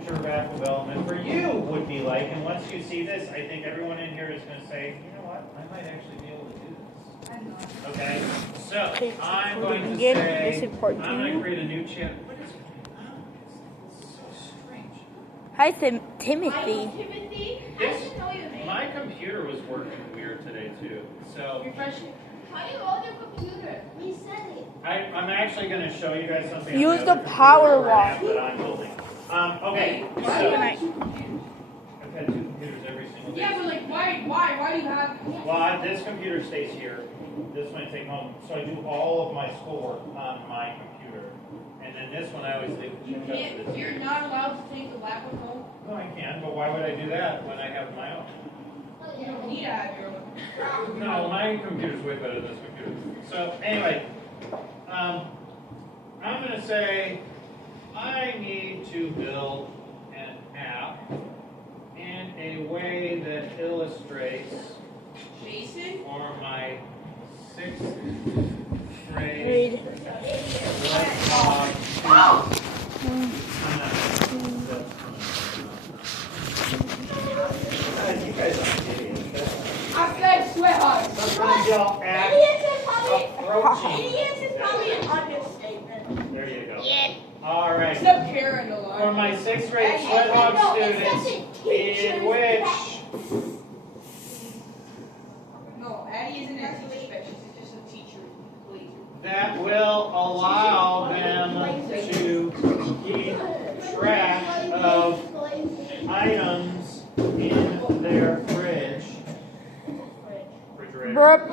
future of app development for you would be like. And once you see this, I think everyone in here is going to say, you know what, I might actually be able to do this. Okay, so I'm going to say, I'm going to create a new channel. What is going on? It's so strange. Hi, Timothy. Hi, Timothy. This, my computer was working weird today too. So How do you hold your computer? Reset it. I'm actually going to show you guys something. Use on the other power computer app wall. that I'm building. Okay, so I've had 2 computers every single day. Yeah, but like, why do you have? Well, this computer stays here. This one I take home. So I do all of my schoolwork on my computer. And then this one I always leave to the You're not allowed to take the laptop home. No, I can, but why would I do that when I have my own? You don't need to have your own. No, my computer's way better than this computer. So anyway, I'm going to say I need to build an app in a way that illustrates Jason? for my 6th grade. You guys are idiots. I said sweat hard. Sometimes y'all act approaching. Idiots is probably an understatement. There you go. Yeah. All right. Except Karen a lot. For my 6th grade sweat hog students, in which No, Addie isn't a teacher specialist. She's just a teacher. Please. that will allow them to keep track of items in their refrigerator. Burp.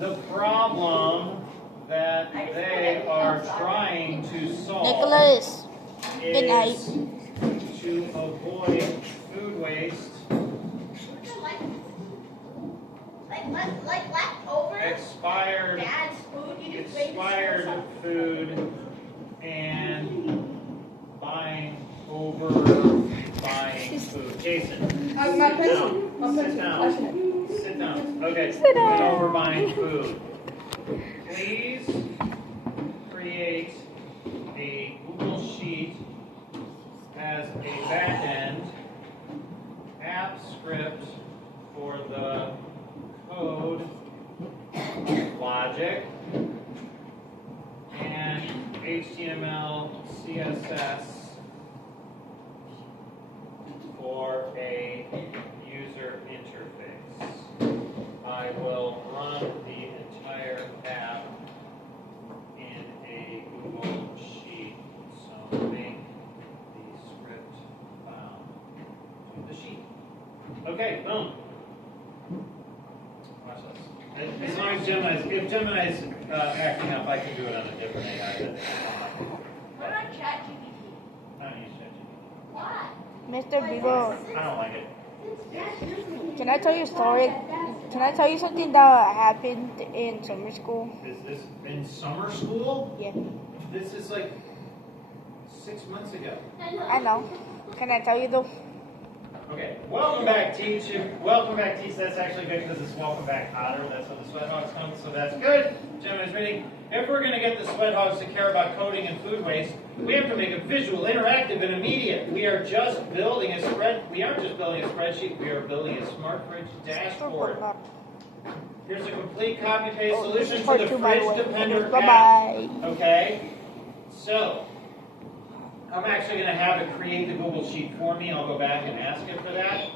The problem that they are trying to solve Nicholas. Good night. is to avoid food waste, Like leftovers. expired Dad's food. You just wait expired food, and buying food. Jason, My pencil. My sit pencil. down. Sit down. Okay, Sit down. overbuying food. Please create a Google Sheet as a backend app script for the code, logic, and HTML, CSS for a user interface. I will run the entire app in a Google Sheet, so make the script file to the sheet. Okay, boom. Watch this. As long as if Gemini's acting up, I can do it on a different AI. What about ChatGPT? I don't use ChatGPT. Why? Mr. Beagle, I don't like it. can I tell you a story? Can I tell you something that happened in summer school? Is this in summer school? Yeah, This is like 6 months ago. I know. Can I tell you though? Okay, welcome back, Teach. Welcome back, Teach. That's actually good because it's welcome back Otter. That's when the sweat hogs come, so that's good. Gemini's reading. If we're going to get the sweat hogs to care about coding and food waste, we have to make it visual, interactive, and immediate. We aren't just building a spreadsheet. We are building a smart fridge dashboard. Here's a complete copy-paste solution for the fridge depender app. Bye-bye. Okay, so I'm actually going to have it create the Google Sheet for me. I'll go back and ask it for that.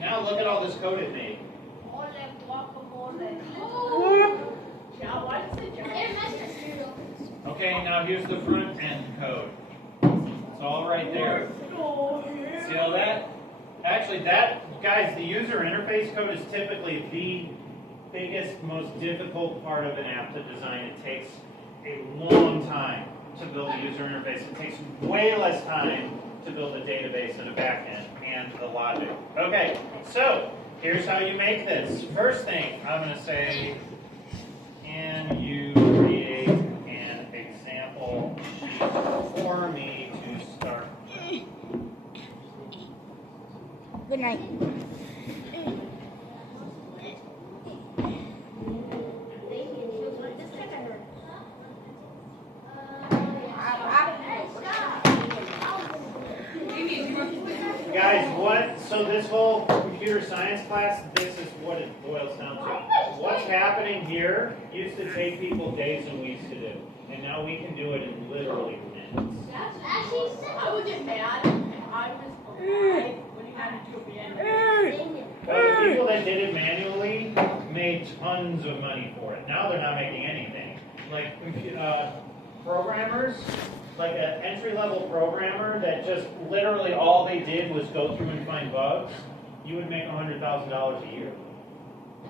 Now look at all this code it made. Okay, now here's the front end code. It's all right there. See all that? Actually, guys, the user interface code is typically the biggest, most difficult part of an app to design. It takes a long time to build a user interface. It takes way less time to build a database and a backend and the logic. Okay, so here's how you make this. First thing, I'm going to say, can you create an example sheet for me to start? Good night. You So this whole computer science class, this is what it boils down to. What's happening here used to take people days and weeks to do, and now we can do it in literally minutes. Actually, I would get mad if I was alive when you had to do it manually. But the people that did it manually made tons of money for it. Now they're not making anything. Like programmers, like an entry-level programmer that just literally all they did was go through and find bugs, you would make $100,000 a year.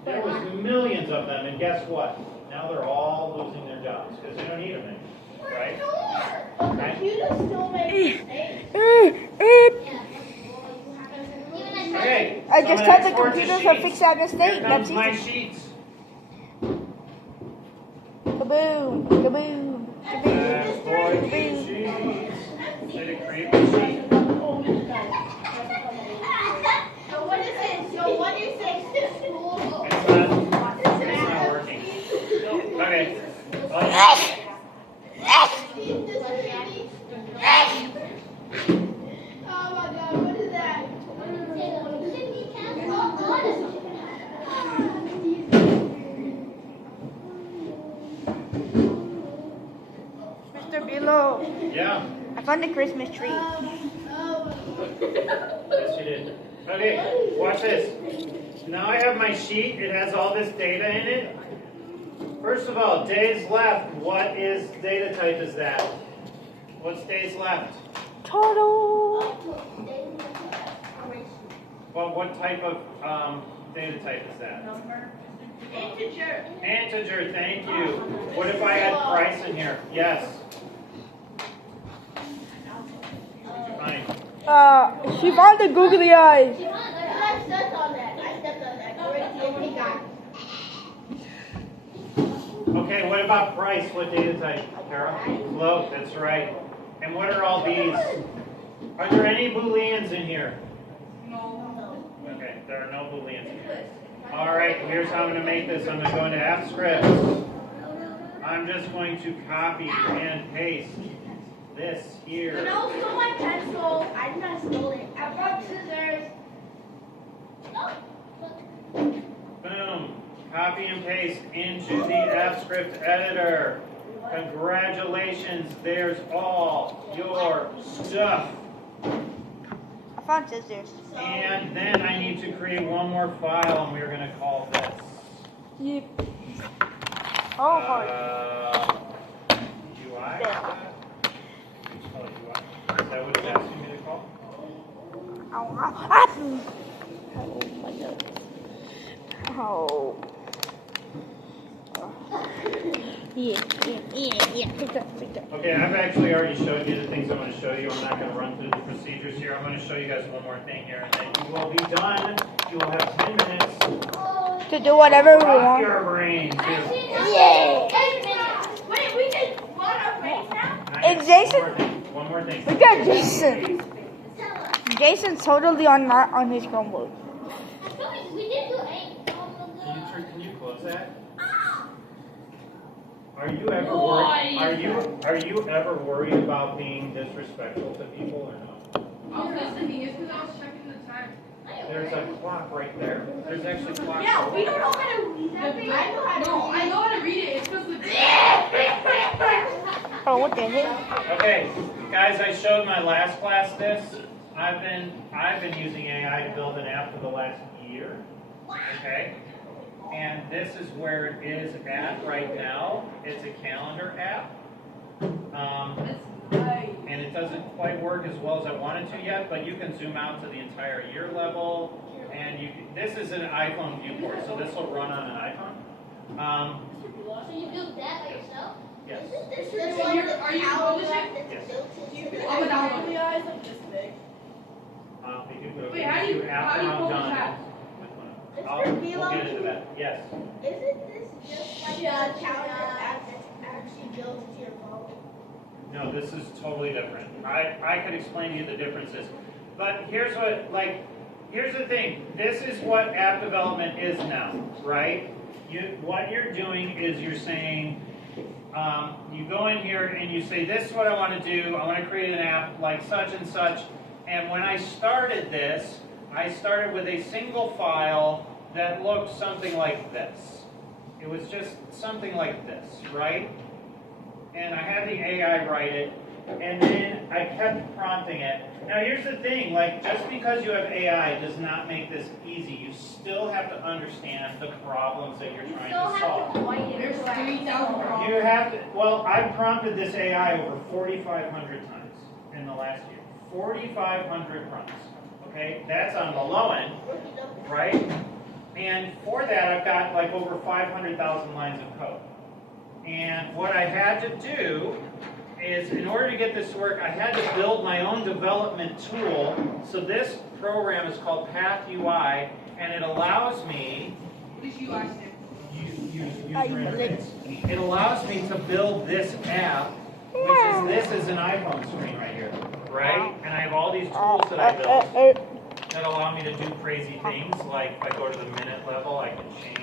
There was millions of them, and guess what? Now they're all losing their jobs because they don't need them anymore, right? computers still make mistakes. Okay. I so just I'm told gonna the export computer to sheets. fix that mistake. Here comes That's my easy. sheets. Kaboom, kaboom, kaboom. Export sheets. Did it create my sheet? So what is it? So what is it? School. It's not working. Okay. Well, Oh my God! What is that? Mr. Below, yeah. I found the Christmas tree. Yes, you did. Okay, watch this. Now I have my sheet. It has all this data in it. First of all, days left. What is data type is that? What's days left? Total. Well, what type of data type is that? Integer. Integer, thank you. What if I had price in here? Yes. Fine. She found the googly eyes. I stepped on that. I stepped on that. Already got. Okay, what about price? What data type, Tara? Float, that's right. And what are all these? Are there any Booleans in here? No. Okay, there are no Booleans in here. All right, here's how I'm going to make this. I'm going to go into AppScript. I'm just going to copy and paste this here. No, stole my pencil. I did not steal it. I brought scissors. Boom. Copy and paste into the AppScript editor. Congratulations, there's all your stuff. I found scissors. And then I need to create one more file, and we're going to call this. Yep. Oh, hard. UI? Oh, UI. Is that what it's asking me to call? Ow, ow, ah. Oh my God. Oh. Yeah. Take that. Okay, I've actually already showed you the things I'm going to show you. I'm not going to run through the procedures here. I'm going to show you guys one more thing here, and then you will be done. You will have 10 minutes. To do whatever we Rock want. your brains. Yeah. Wait, we can run our brains now? It's Jason. One more thing. We got Jason. Jason's totally on his Chromebook. We did do 8. Can you close that? Are you ever worried about being disrespectful to people or not? I was listening. It's because I was checking the time. There's a clock right there. There's actually clocks. Yeah, we don't know how to read that thing. I know how to No, I know how to read it. It's because the. Oh, what the heck? Okay, guys, I showed my last class this. I've been using AI to build an app for the last year. Okay? And this is where it is at right now. It's a calendar app. And it doesn't quite work as well as I wanted to yet, but you can zoom out to the entire year level. And this is an iPhone viewport, so this will run on an iPhone. So you built that by yourself? Yes. This is one of the Are you publishing? Yes. I'm gonna download the eyes like this big. Wait, how do you publish that? We'll get into that. Yes. Isn't this just like a calendar app that's actually built into your phone? No, this is totally different. I could explain to you the differences. But here's the thing. This is what app development is now, right? What you're doing is you're saying, you go in here and you say, this is what I want to do. I want to create an app like such and such. And when I started this, I started with a single file that looked something like this. It was just something like this, right? And I had the AI write it, and then I kept prompting it. Now here's the thing, like just because you have AI does not make this easy. You still have to understand the problems that you're trying to solve. There's 3,000 problems. You have to, well, I've prompted this AI over 4,500 times in the last year. 4,500 prompts, okay? That's on the low end, right? And for that, I've got like over 500,000 lines of code. And what I had to do is, in order to get this to work, I had to build my own development tool. So this program is called Path UI, and it allows me, Which you are user interface. It allows me to build this app, which is, this is an iPhone screen right here, right? And I have all these tools that I built that allow me to do crazy things, like if I go to the minute level, I can change.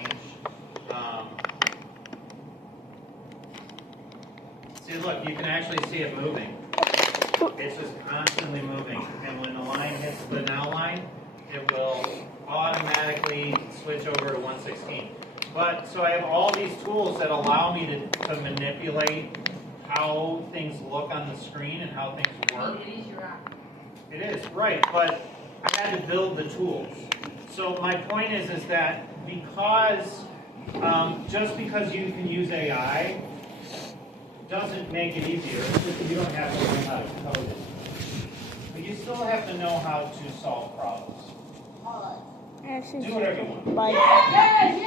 See, look, you can actually see it moving. It's just constantly moving. And when the line hits the now line, it will automatically switch over to 116. But, so I have all these tools that allow me to manipulate how things look on the screen and how things work. It is your app. It is, right, but I had to build the tools. So my point is that because, just because you can use AI doesn't make it easier. It's just that you don't have to learn how to code it. But you still have to know how to solve problems. Do whatever you want. Bye. Yes, yes.